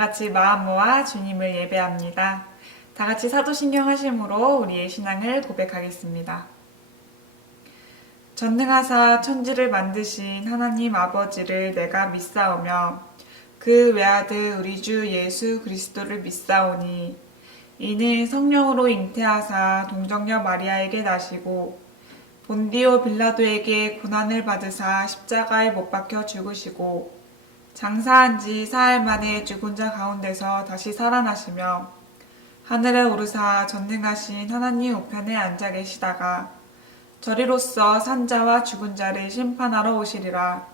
같이 마음 모아 주님을 예배합니다. 다 같이 사도신경 하심으로 우리의 신앙을 고백하겠습니다. 전능하사 천지를 만드신 하나님 아버지를 내가 믿사오며 그 외아들 우리 주 예수 그리스도를 믿사오니 이는 성령으로 잉태하사 동정녀 마리아에게 나시고 본디오 빌라도에게 고난을 받으사 십자가에 못 박혀 죽으시고 장사한 지 사흘 만에 죽은 자 가운데서 다시 살아나시며 하늘에 오르사 전능하신 하나님 우편에 앉아 계시다가 저리로서 산자와 죽은 자를 심판하러 오시리라.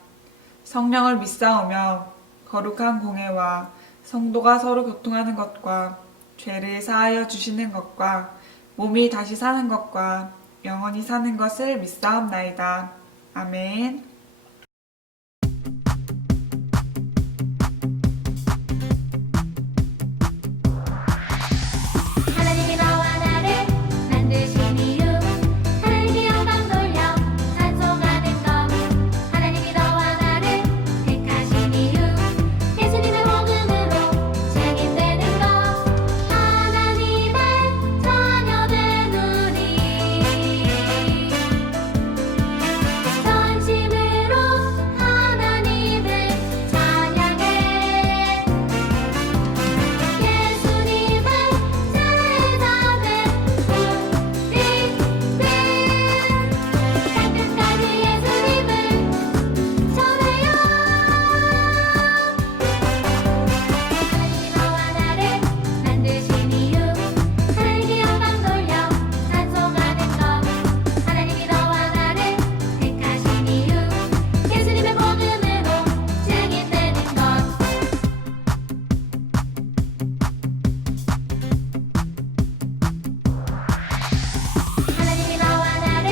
성령을 믿사오며 거룩한 공회와 성도가 서로 교통하는 것과 죄를 사하여 주시는 것과 몸이 다시 사는 것과 영원히 사는 것을 믿사옵나이다. 아멘. 하나님이 너와 나를 만드신 이유 하나님이 영광 돌려 찬송하는 것 하나님이 너와 나를 택하신 이유 예수님의 복음으로 증인되는 것 하나님의 자녀된 우리 전심으로 하나님을 찬양해 예수님의 제자된 우리들 땅끝까지 예수님을 전해요. 하나님이 너와 나를 만드신 이유 하나님이 영광 돌려 찬송하는 것 하나님이 너와 나를 택하신 이유 예수님의 복음으로 증인되는 것 하나님이 너와 나를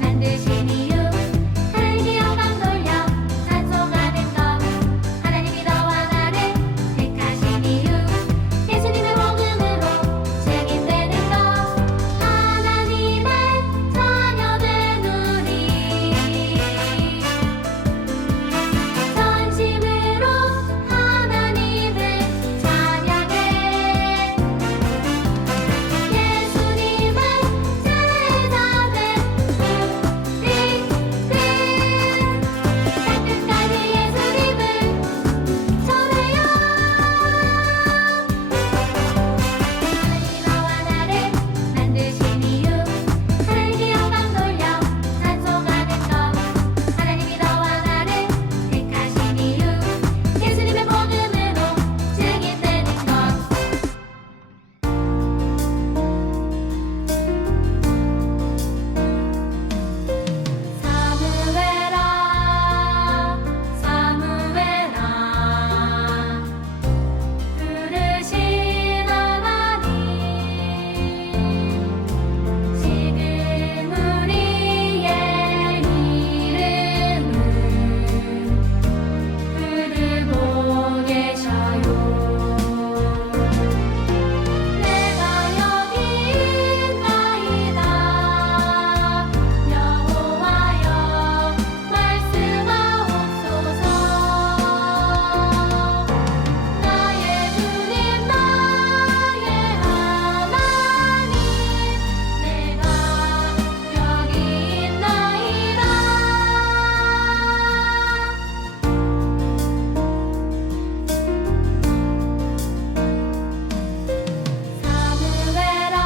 만드신 이유 하나님이 영광 돌려 찬송하는 것 하나님이 너와 나를 택하신 이유 예수님의 복음으로 증인되는 것 하나님의 자녀된 우리 전심으로 하나님을 찬양해 예수님의 제자된 우리들 땅끝까지 예수님을 전해요. 하나님이 너와 나를 만드신 이유 하나님이 영광 돌려 찬송하는 것 하나님이 너와 나를 택하신 이유 예수님의 복음으로 증인되는 것 사무엘아 사무엘아 부르신 하나님 지금 우리의 이름을 부르고 계셔요. 내가 여기 있나이다. 여호와여 말씀하옵소서. 나의 주님 나의 하나님 내가 여기 있나이다. 사무엘아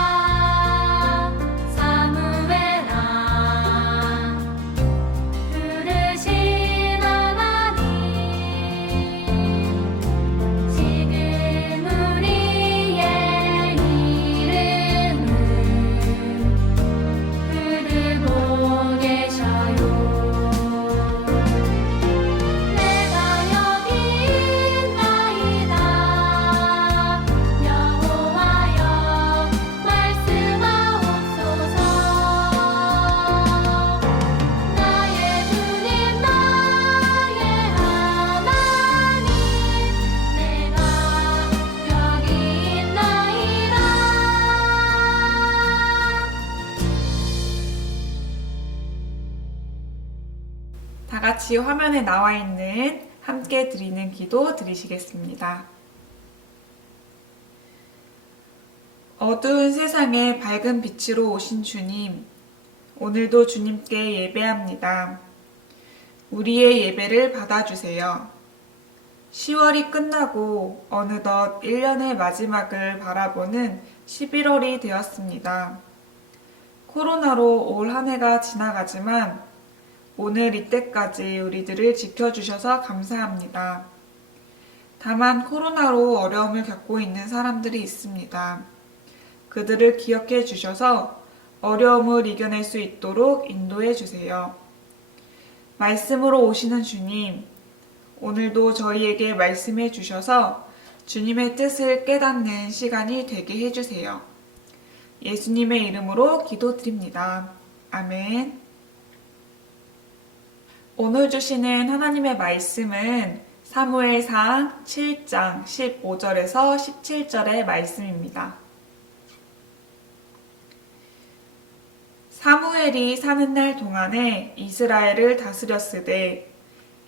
사무엘아 부르신 하나님 지금 우리의 이름을 부르고 계셔요. 내가 여기 있나이다. 여호와여 말씀하옵소서. 나의 주님 나의 하나님 내가 여기 있나이다. 다 같이 화면에 나와 있는 함께 드리는 기도 드리시겠습니다. 어두운 세상에 밝은 빛으로 오신 주님, 오늘도 주님께 예배합니다. 우리의 예배를 받아주세요. 10월이 끝나고 어느덧 1년의 마지막을 바라보는 11월이 되었습니다. 코로나로 올 한 해가 지나가지만 오늘 이때까지 우리들을 지켜주셔서 감사합니다. 다만 코로나로 어려움을 겪고 있는 사람들이 있습니다. 그들을 기억해 주셔서 어려움을 이겨낼 수 있도록 인도해 주세요. 말씀으로 오시는 주님, 오늘도 저희에게 말씀해 주셔서 주님의 뜻을 깨닫는 시간이 되게 해주세요. 예수님의 이름으로 기도드립니다. 아멘. 오늘 주시는 하나님의 말씀은 사무엘상 7장 15절에서 17절의 말씀입니다. 사무엘이 사는 날 동안에 이스라엘을 다스렸으되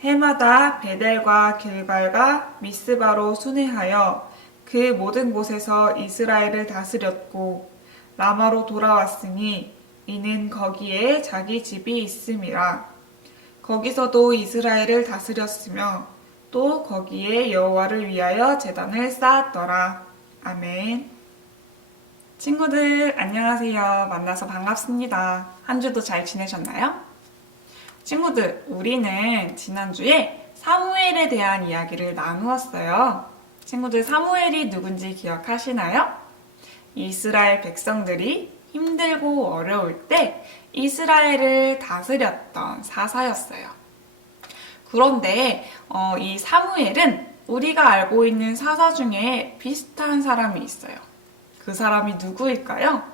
해마다 베델과 길갈과 미스바로 순회하여 그 모든 곳에서 이스라엘을 다스렸고 라마로 돌아왔으니 이는 거기에 자기 집이 있음이라. 거기서도 이스라엘을 다스렸으며 또 거기에 여호와를 위하여 제단을 쌓았더라. 아멘. 친구들 안녕하세요. 만나서 반갑습니다. 한 주도 잘 지내셨나요? 친구들, 우리는 지난주에 사무엘에 대한 이야기를 나누었어요. 친구들, 사무엘이 누군지 기억하시나요? 이스라엘 백성들이 힘들고 어려울 때 이스라엘을 다스렸던 사사였어요. 그런데 이 사무엘은 우리가 알고 있는 사사 중에 비슷한 사람이 있어요. 그 사람이 누구일까요?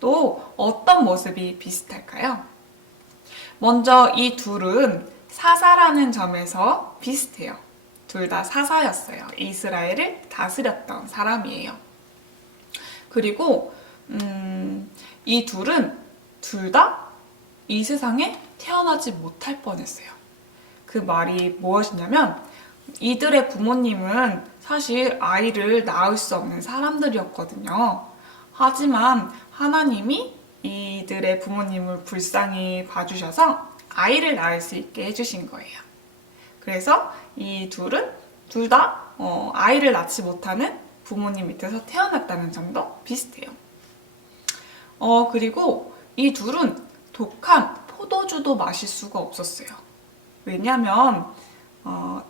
또 어떤 모습이 비슷할까요? 먼저 이 둘은 사사라는 점에서 비슷해요. 둘 다 사사였어요. 이스라엘을 다스렸던 사람이에요. 그리고 이 둘은 둘 다 이 세상에 태어나지 못할 뻔했어요. 그 말이 무엇이냐면 이들의 부모님은 사실 아이를 낳을 수 없는 사람들이었거든요. 하지만 하나님이 이들의 부모님을 불쌍히 봐주셔서 아이를 낳을 수 있게 해주신 거예요. 그래서 이 둘은 둘 다 아이를 낳지 못하는 부모님 밑에서 태어났다는 점도 비슷해요. 그리고 이 둘은 독한 포도주도 마실 수가 없었어요. 왜냐하면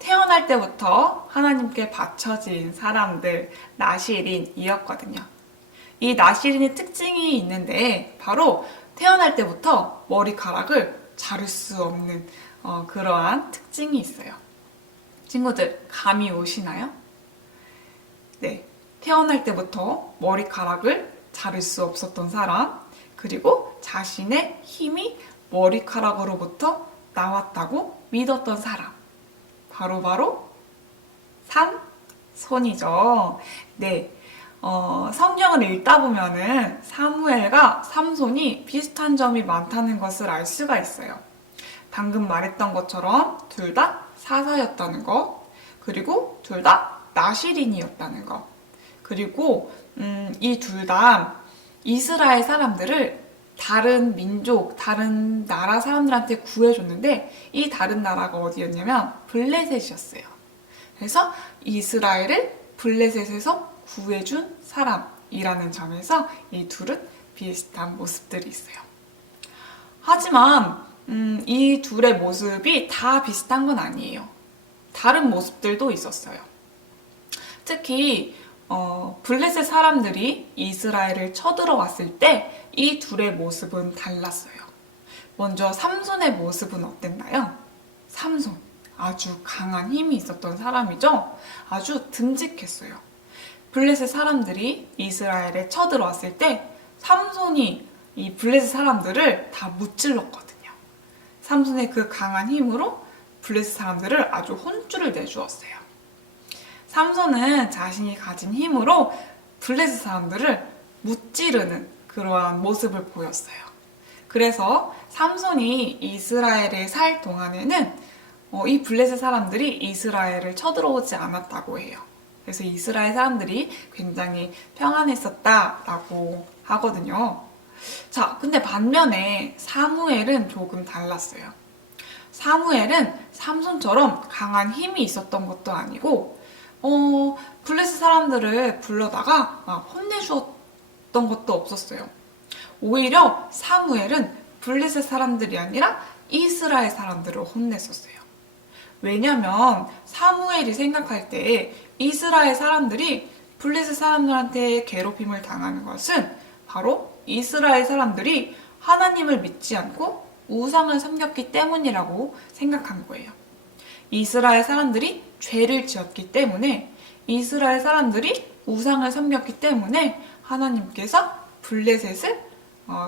태어날 때부터 하나님께 바쳐진 사람들, 나실인이었거든요. 이 나실인의 특징이 있는데 바로 태어날 때부터 머리카락을 자를 수 없는 그러한 특징이 있어요. 친구들, 감이 오시나요? 네, 태어날 때부터 머리카락을 자를 수 없었던 사람, 그리고 자신의 힘이 머리카락으로부터 나왔다고 믿었던 사람. 바로 삼손이죠. 네, 성경을 읽다 보면은 사무엘과 삼손이 비슷한 점이 많다는 것을 알 수가 있어요. 방금 말했던 것처럼 둘 다 사사였다는 것, 그리고 둘 다 나실인이었다는 것, 그리고 이 둘 다 이스라엘 사람들을 다른 민족, 다른 나라 사람들한테 구해줬는데 이 다른 나라가 어디였냐면 블레셋이었어요. 그래서 이스라엘을 블레셋에서 구해준 사람이라는 점에서 이 둘은 비슷한 모습들이 있어요. 하지만 이 둘의 모습이 다 비슷한 건 아니에요. 다른 모습들도 있었어요. 특히 블레셋 사람들이 이스라엘을 쳐들어왔을 때 이 둘의 모습은 달랐어요. 먼저 삼손의 모습은 어땠나요? 삼손, 아주 강한 힘이 있었던 사람이죠. 아주 듬직했어요. 블레셋 사람들이 이스라엘에 쳐들어왔을 때 삼손이 이 블레셋 사람들을 다 무찔렀거든요. 삼손의 그 강한 힘으로 블레셋 사람들을 아주 혼쭐을 내주었어요. 삼손은 자신이 가진 힘으로 블레셋 사람들을 무찌르는 그러한 모습을 보였어요. 그래서 삼손이 이스라엘에 살 동안에는 이 블레셋 사람들이 이스라엘을 쳐들어오지 않았다고 해요. 그래서 이스라엘 사람들이 굉장히 평안했었다라고 하거든요. 자, 근데 반면에 사무엘은 조금 달랐어요. 사무엘은 삼손처럼 강한 힘이 있었던 것도 아니고, 블레셋 사람들을 불러다가 막 혼내주었던 것도 없었어요. 오히려 사무엘은 블레셋 사람들이 아니라 이스라엘 사람들을 혼냈었어요. 왜냐면 사무엘이 생각할 때 이스라엘 사람들이 블레셋 사람들한테 괴롭힘을 당하는 것은 바로 이스라엘 사람들이 하나님을 믿지 않고 우상을 섬겼기 때문이라고 생각한 거예요. 이스라엘 사람들이 죄를 지었기 때문에, 이스라엘 사람들이 우상을 섬겼기 때문에 하나님께서 블레셋을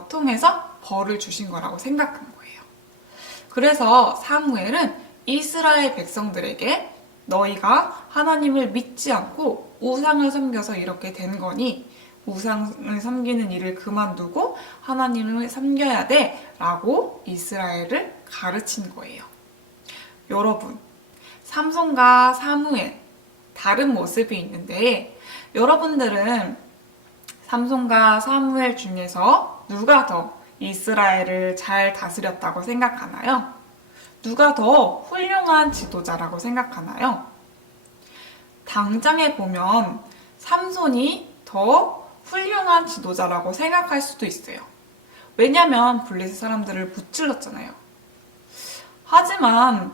통해서 벌을 주신 거라고 생각한 거예요. 그래서 사무엘은 이스라엘 백성들에게 너희가 하나님을 믿지 않고 우상을 섬겨서 이렇게 된 거니 우상을 섬기는 일을 그만두고 하나님을 섬겨야 돼 라고 이스라엘을 가르친 거예요. 여러분, 삼손과 사무엘 다른 모습이 있는데 여러분들은 삼손과 사무엘 중에서 누가 더 이스라엘을 잘 다스렸다고 생각하나요? 누가 더 훌륭한 지도자라고 생각하나요? 당장에 보면 삼손이 더 훌륭한 지도자라고 생각할 수도 있어요. 왜냐면 블레셋 사람들을 무찔렀잖아요. 하지만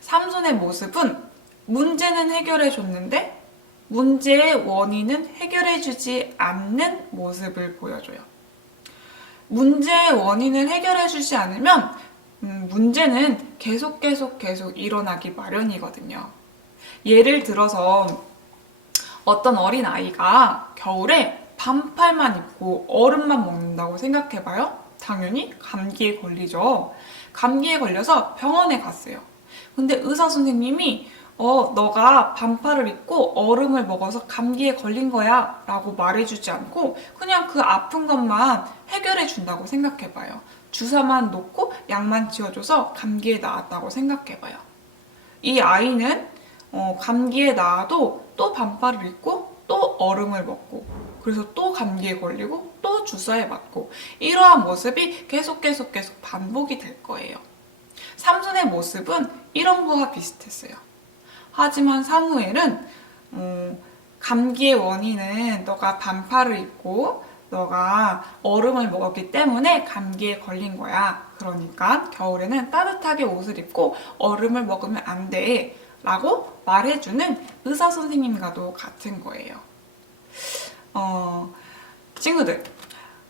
삼손의 모습은 문제는 해결해 줬는데 문제의 원인은 해결해 주지 않는 모습을 보여줘요. 문제의 원인을 해결해 주지 않으면 문제는 계속 일어나기 마련이거든요. 예를 들어서 어떤 어린 아이가 겨울에 반팔만 입고 얼음만 먹는다고 생각해봐요. 당연히 감기에 걸리죠. 감기에 걸려서 병원에 갔어요. 근데 의사 선생님이 너가 반팔을 입고 얼음을 먹어서 감기에 걸린 거야 라고 말해주지 않고 그냥 그 아픈 것만 해결해 준다고 생각해봐요. 주사만 놓고 약만 지어줘서 감기에 나았다고 생각해봐요. 이 아이는 감기에 나아도 또 반팔을 입고 또 얼음을 먹고 그래서 또 감기에 걸리고 또 주사에 맞고 이러한 모습이 계속 반복이 될 거예요. 삼손의 모습은 이런 거와 비슷했어요. 하지만 사무엘은 감기의 원인은 너가 반팔을 입고 너가 얼음을 먹었기 때문에 감기에 걸린 거야. 그러니까 겨울에는 따뜻하게 옷을 입고 얼음을 먹으면 안 돼. 라고 말해주는 의사 선생님과도 같은 거예요. 친구들,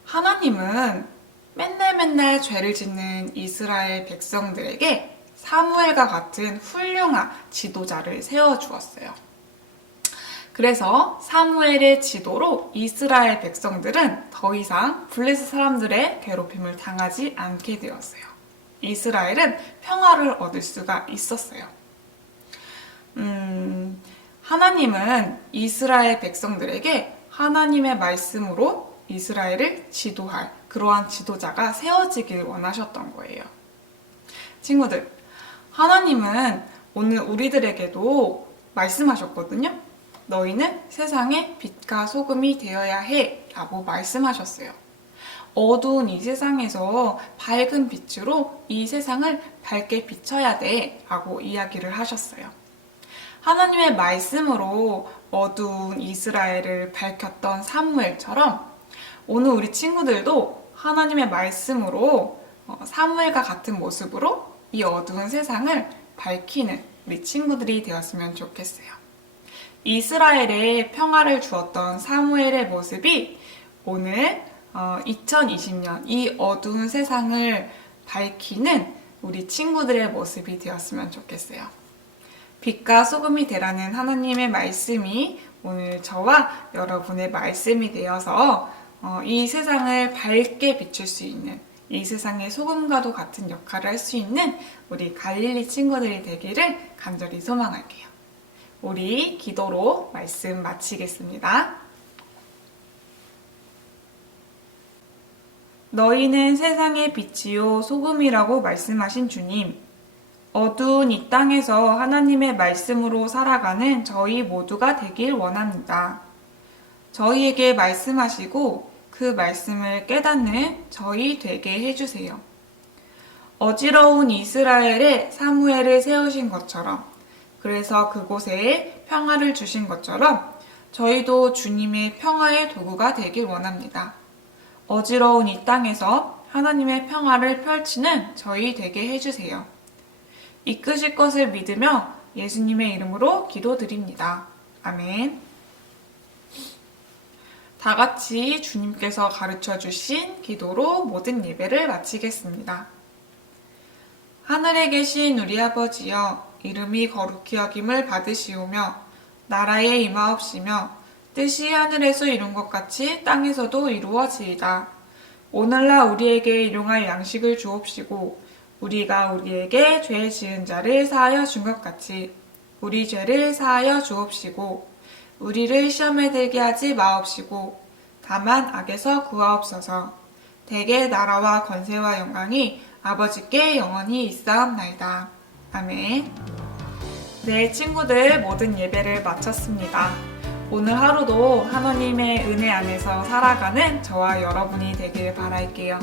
하나님은 맨날 죄를 짓는 이스라엘 백성들에게 사무엘과 같은 훌륭한 지도자를 세워주었어요. 그래서 사무엘의 지도로 이스라엘 백성들은 더 이상 블레셋 사람들의 괴롭힘을 당하지 않게 되었어요. 이스라엘은 평화를 얻을 수가 있었어요. 하나님은 이스라엘 백성들에게 하나님의 말씀으로 이스라엘을 지도할 그러한 지도자가 세워지길 원하셨던 거예요. 친구들, 하나님은 오늘 우리들에게도 말씀하셨거든요. 너희는 세상의 빛과 소금이 되어야 해 라고 말씀하셨어요. 어두운 이 세상에서 밝은 빛으로 이 세상을 밝게 비춰야 돼 라고 이야기를 하셨어요. 하나님의 말씀으로 어두운 이스라엘을 밝혔던 사무엘처럼 오늘 우리 친구들도 하나님의 말씀으로 사무엘과 같은 모습으로 이 어두운 세상을 밝히는 우리 친구들이 되었으면 좋겠어요. 이스라엘에 평화를 주었던 사무엘의 모습이 오늘 2020년 이 어두운 세상을 밝히는 우리 친구들의 모습이 되었으면 좋겠어요. 빛과 소금이 되라는 하나님의 말씀이 오늘 저와 여러분의 말씀이 되어서 이 세상을 밝게 비출 수 있는 이 세상의 소금과도 같은 역할을 할 수 있는 우리 갈릴리 친구들이 되기를 간절히 소망할게요. 우리 기도로 말씀 마치겠습니다. 너희는 세상의 빛이요 소금이라고 말씀하신 주님, 어두운 이 땅에서 하나님의 말씀으로 살아가는 저희 모두가 되길 원합니다. 저희에게 말씀하시고 그 말씀을 깨닫는 저희 되게 해주세요. 어지러운 이스라엘에 사무엘을 세우신 것처럼, 그래서 그곳에 평화를 주신 것처럼 저희도 주님의 평화의 도구가 되길 원합니다. 어지러운 이 땅에서 하나님의 평화를 펼치는 저희 되게 해주세요. 이끄실 것을 믿으며 예수님의 이름으로 기도드립니다. 아멘. 다 같이 주님께서 가르쳐 주신 기도로 모든 예배를 마치겠습니다. 하늘에 계신 우리 아버지여, 이름이 거룩히 여김을 받으시오며 나라에 임하옵시며 뜻이 하늘에서 이룬 것 같이 땅에서도 이루어지이다. 오늘날 우리에게 일용할 양식을 주옵시고 우리가 우리에게 죄 지은 자를 사하여 준 것 같이 우리 죄를 사하여 주옵시고 우리를 시험에 들게 하지 마옵시고 다만 악에서 구하옵소서. 대개 나라와 권세와 영광이 아버지께 영원히 있사옵나이다. 아멘. 네, 친구들, 모든 예배를 마쳤습니다. 오늘 하루도 하나님의 은혜 안에서 살아가는 저와 여러분이 되길 바랄게요.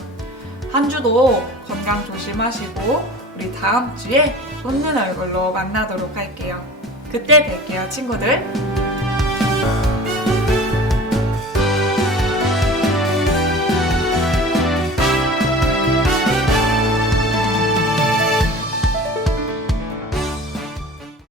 한 주도 건강 조심하시고 우리 다음 주에 웃는 얼굴로 만나도록 할게요. 그때 뵐게요, 친구들.